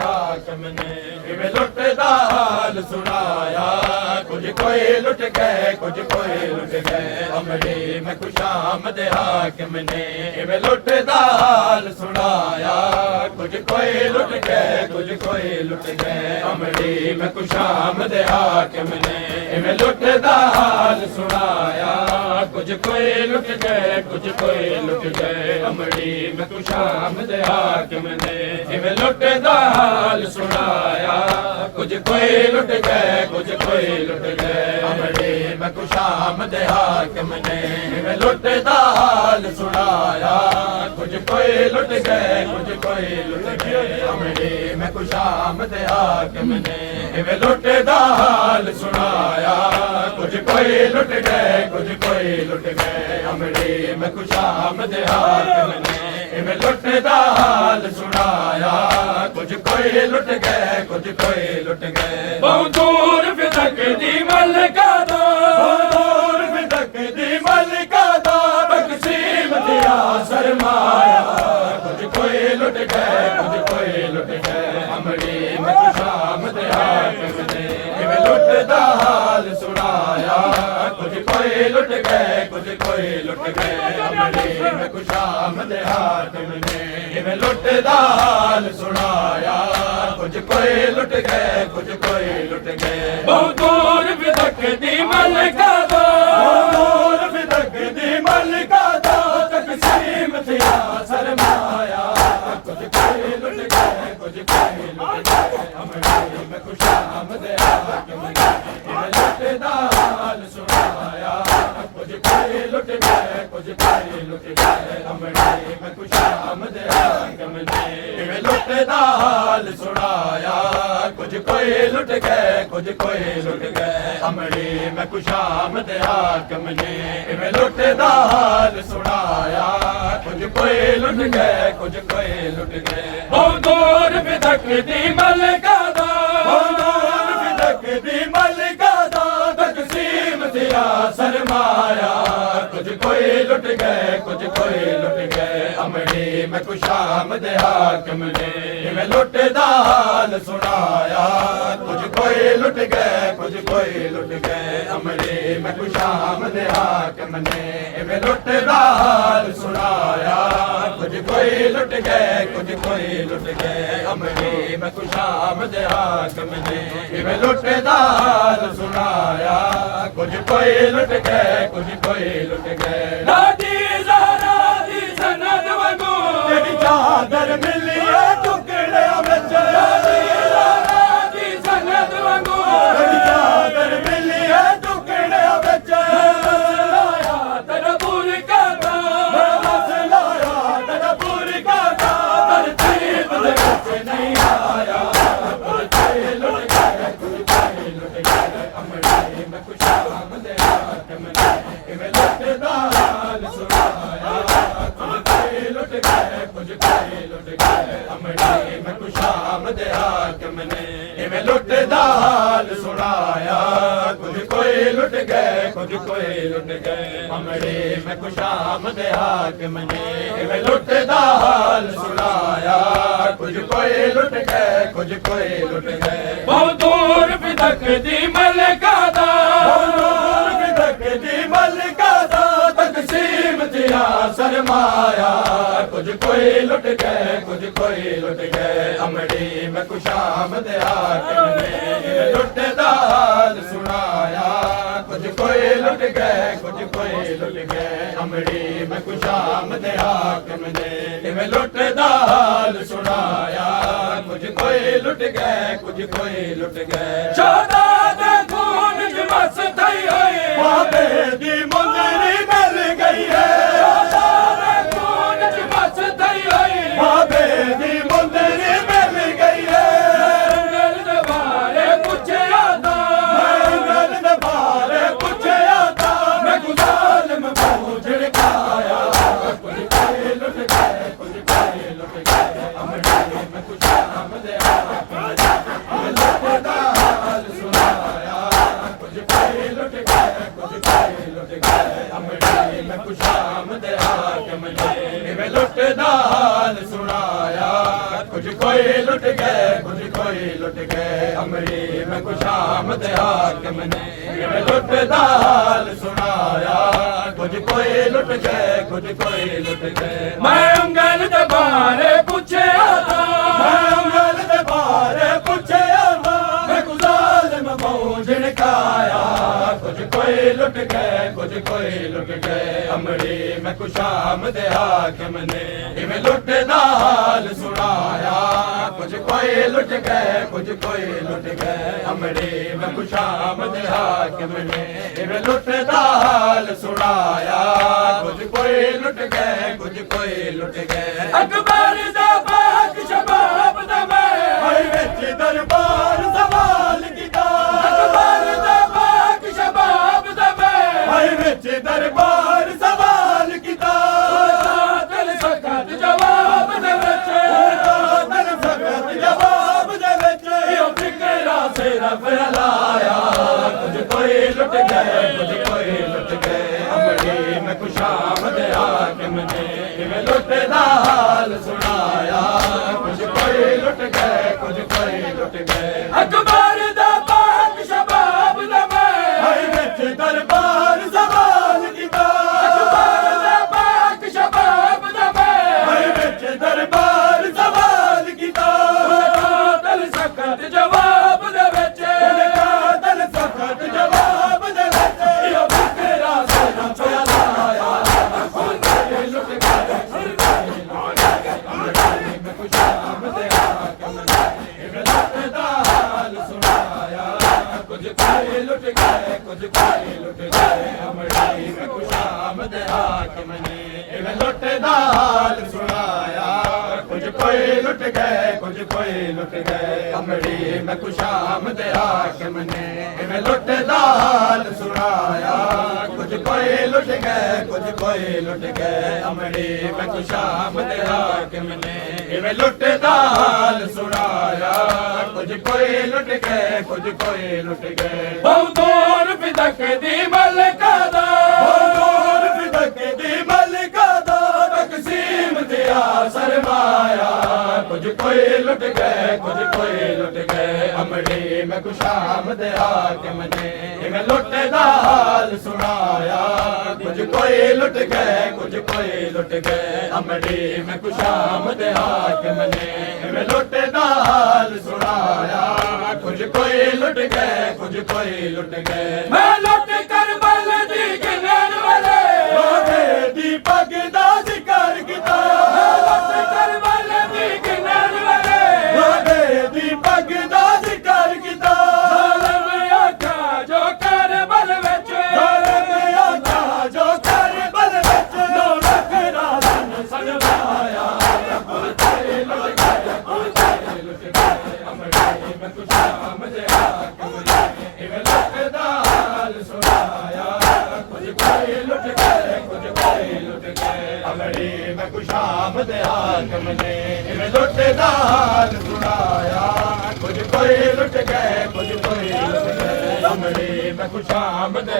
हाकिम ने इवें लुट दा हाल सुनाया। कुछ कोई लुट गए कुछ कोई लुट गए अमड़ी में खुशामद हाकिम ने इवें लुट दा हाल सुनाया। कुछ कोई लुट गए कुछ कोई लुट गए अमड़ी में खुशामद हाकिम ने इवें लुट दा हाल सुनाया। कुछ कोई लुट गए कुछ कोई लुट गए अमड़ी में खुशामद हाकिम ने इवें लुट दा हाल सुनाया। कुछ कोई लुट गए कुछ कोई लुट गए अमड़ी में खुशामद हाकिम ने इवें लुट दा हाल सुनाया। कुछ कोई लुट गए कुछ कोई लुट गए अमड़ी में खुशामद हाकिम ने इवें लुट दा हाल सुनाया। कुछ कोई लुट गए कुछ कोई लुट गए अमड़ी में खुशामद हाकिम ने इवें लुट दा हाल सुनाया। कुछ कोई लुट गए कुछ कोई लुट गए बहुत दूर फिदक दी मलका दा बहुत दूर फिदक दी मलका दा तकसीम दिया सरमाया। कुछ कोई लुट गए कुछ कोई लुट गए अमड़ी में खुशामद हाकिम ने इवें लुट दा हाल सुनाया। कुछ कोई लुट गए कुछ कोई लुट गए अमड़ी में खुशामद हाकिम ने इवें लुट दा हाल सुनाया। कुछ कोई लुट गए कुछ कोई लुट गए बहुत दूर फिदक दी मलका दा बहुत दूर फिदक दी मलका दा तकसीम दिया सरमाया। कुछ कोई लुट गए कुछ कोई लुट गए अमड़ी में खुशामद हाकिम ने इवें लुट दा हाल सुनाया। कुछ कोई लुट गए कुछ कोई लुट गए अमड़ी में खुशामद हाकिम ने इवें लुट दा हाल सुनाया। कुछ कोई लुट गए कुछ कोई लुट गए अमड़ी में खुशामद हाकिम ने इवें लुट दा हाल सुनाया। कुछ कोई लुट गए कुछ कोई लुट गए बहुत दूर फिदक दी मलका दा बहुत दूर फिदक दी मलका दा तकसीम दिया सरमाया। कुछ कोई लुट गए कुछ कोई लुट गए अमड़ी में खुशामद हाकिम ने इवें लुट दा हाल सुनाया। कुछ कोई लुट गए कुछ कोई लुट गए अमड़ी में खुशामद हाकिम ने इवें लुट दा हाल सुनाया। कुछ कोई लुट गए कुछ कोई लुट गए अमड़ी में खुशामद हाकिम ने इवें लुट दा हाल सुनाया। कुछ कोई लुट गए कुछ कोई लुट गए नादी ज़हरा दी सनद वगू तेरी चादर मिली है टुकड़े विच नादी ज़हरा दी सनद वगू तेरी चादर मिली है टुकड़े विच मसलाया तेरा पूरी करदा मसलाया तेरा पूरी करदा तरतीब दे विच नहीं आया। कुछ कोई लुट गए कुछ कोई लुट गए अमड़ी में खुशामद हाकिम ने इवें लुट दा हाल सुनाया। कुछ कोई लुट गए कुछ कोई लुट गए अमड़ी में खुशामद हाकिम ने इवें लुट दा हाल सुनाया। कुछ कोई लुट गए कुछ कोई लुट गए अमड़ी में खुशामद हाकिम ने इवें लुट दा हाल सुनाया। कुछ कोई लुट गए कुछ कोई लुट गए बहुत दूर फिदक दी मलका दा बहुत दूर फिदक दी मलका दा तकसीम दिया सरमाया। कुछ कोई लुट गए कुछ कोई लुट गए अमड़ी में खुशामद हाकिम ने इवें लुट दा हाल सुनाया। कुछ कोई लुट गए कुछ कोई लुट गए अमड़ी में खुशामद हाकिम ने इवें लुट दा हाल सुनाया। कुछ कोई लुट गए कुछ कोई लुट गए शोदा दे खून च मस थई होई बाबे दी मुंदरी मिल गई है। शोदा दे खून च मस थई होई बाबे दी मुंदरी मिल गई है। मंगल दे बारे पुछया दा मंगल दे बारे पुछया दा मैं गुजालिम बूझड़ पाया। कुछ कोई लुट गए कुछ कोई लुट गए अमड़ी में खुशामद हाकिम ने इवें लुट दा हाल सुनाया। कुछ कोई लुट गए कुछ कोई लुट गए अमड़ी में खुशामद हाकिम ने इवें लुट दा हाल सुनाया। कुछ कोई लुट गए कुछ कोई लुट गए अमरी में खुशामद हाकिम ने इवें लुटदा हाल सुनाया कुछ कोई लुट गए कुछ कोई लुट गए मैं अंगल दे बारे पूछे आता मैं अंगल दे बारे पूछे आता मैं गुजाल में मौजन काया कुछ कोई लुट गए कुछ कोई लुट गए अमरी में खुशामद हाकिम ने इवें लुटदा हाल सुनाया कुछ कोई लुट गए कुछ कोई लुट गए अमरी में खुशामद हाकिम ने इवें लुटदा हाल सुनाया कुछ कोई लुट गए कुछ कोई लुट गए अकबर दा पाक शबाब दा मैं विच दरबार सवाल कीता अकबर दा पाक शबाब दा मैं विच दरबार सवाल कीता दिल सखत जवाब दे विच दिल सखत जवाब दे विच यो फिकरा से रब लाया कुछ कोई लुट गए कुछ कोई लुट गए अमरी में खुशामद हाकिम ने इवें लुटदा हाल सुनाया कुछ कोई लुट गए कुछ कोई लुट गए अकबर दा पाक शबाब दा मैं विच दरबार सवाल कीता अकबर दा पाक शबाब दा मैं विच दरबार सवाल कीता दिल सखत जवाब दे विच दिल सखत जवाब दे विच यो फिकरा से रब लाया लुट गए में खुशामद हाकिम ने इवें लुटदा हाल सुनाया कुछ कोई लुट गए कुछ कोई लुट गए अमरी में खुशामद हाकिम ने इवें लुटदा हाल सुनाया कुछ कोई लुट गए कुछ कोई लुट गए अमरी में खुशामद हाकिम ने इवें लुटदा हाल सुनाया कुछ कोई लुट गए कुछ कोई लुट गए अमरी में खुशामद हाकिम ने इवें लुटदा हाल सुनाया कुछ कोई लुट गए कुछ कोई लुट गए बहुतोर फिदक दी मलका दा बहुतोर फिदक दी मलका दा तकसीम दिया सरमाया कुछ कोई लुट गए कुछ कोई लुट गए अमरी में खुशामद हाकिम ने इवें लुटदा हाल सुनाया कुछ कोई लुट गए कुछ कोई लुट गए अमरी में खुशामद हाकिम ने इवें लुटदा हाल सुनाया कुछ कोई लुट गए कुछ कोई लुट गए मैं लुट कर बल दी गिनन वाले लोहे दी पग दा जिक्र कीता मैं लुट कर बल दी गिनन वाले लोहे दी पग दा जिक्र कीता ज़ालिम आका जो कर बल विच ज़ालिम आका जो कर बल विच नो रखरा सनवाया कोई लुट गए कोई लुट गए अमरी में खुशामद हाकिम ने इवें लुटदा हाल सुनाया कुछ कोई लुट गए कुछ कोई लुट गए अमरी में खुशामद हाकिम ने इवें लुटदा हाल सुनाया कुछ कोई लुट गए कुछ कोई लुट गए अमरी में खुशामद